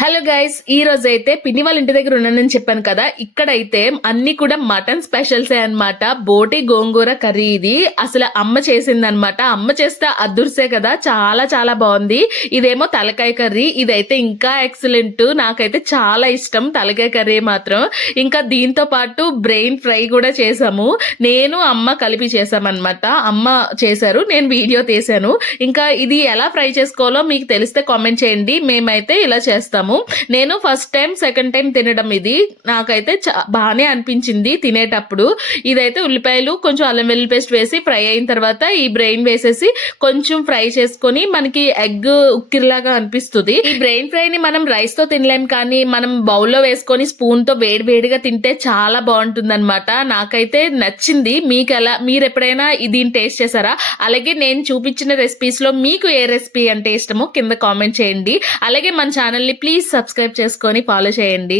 Hello guys, ఈ రోజు అయితే పిన్ని వాళ్ళ ఇంటి దగ్గర ఉన్నానని చెప్పాను కదా. ఇక్కడైతే అన్ని కూడా మటన్ స్పెషల్సే అన్నమాట. బోటి గోంగూర కర్రీ ఇది అసలు అమ్మ చేసింది అనమాట. అమ్మ చేస్తే అదుర్సే కదా, చాలా చాలా బాగుంది. ఇదేమో తలకాయ కర్రీ, ఇదైతే ఇంకా ఎక్సలెంట్. నాకైతే చాలా ఇష్టం తలకాయ కర్రీ మాత్రం. ఇంకా దీంతో పాటు బ్రెయిన్ ఫ్రై కూడా చేసాము. నేను అమ్మ కలిపి చేసామన్నమాట. అమ్మ చేశారు, నేను వీడియో తీసాను. ఇంకా ఇది ఎలా ఫ్రై చేసుకోవాలో మీకు తెలిస్తే కామెంట్ చేయండి. మేమైతే ఇలా చేస్తాము. నేను ఫస్ట్ టైం సెకండ్ టైం తినడం ఇది. నాకైతే బాగానే అనిపించింది తినేటప్పుడు. ఇదైతే ఉల్లిపాయలు కొంచెం అల్లం వెల్లుల్లి పేస్ట్ వేసి ఫ్రై అయిన తర్వాత ఈ బ్రెయిన్ వేసేసి కొంచెం ఫ్రై చేసుకొని మనకి ఎగ్ ఉక్కిరిలాగా అనిపిస్తుంది. ఈ బ్రెయిన్ ఫ్రై ని మనం రైస్ తో తినలేం, కానీ మనం బౌల్లో వేసుకొని స్పూన్ తో వేడి వేడిగా తింటే చాలా బాగుంటుంది అనమాట. నాకైతే నచ్చింది. మీరు ఎప్పుడైనా దీన్ని టేస్ట్ చేశారా? అలాగే నేను చూపించిన రెసిపీస్ లో మీకు ఏ రెసిపీ అంటే ఇష్టమో కింద కామెంట్ చేయండి. అలాగే మన ఛానల్ ని ప్లీజ్ సబ్స్క్రైబ్ చేసుకొని ఫాలో చేయండి.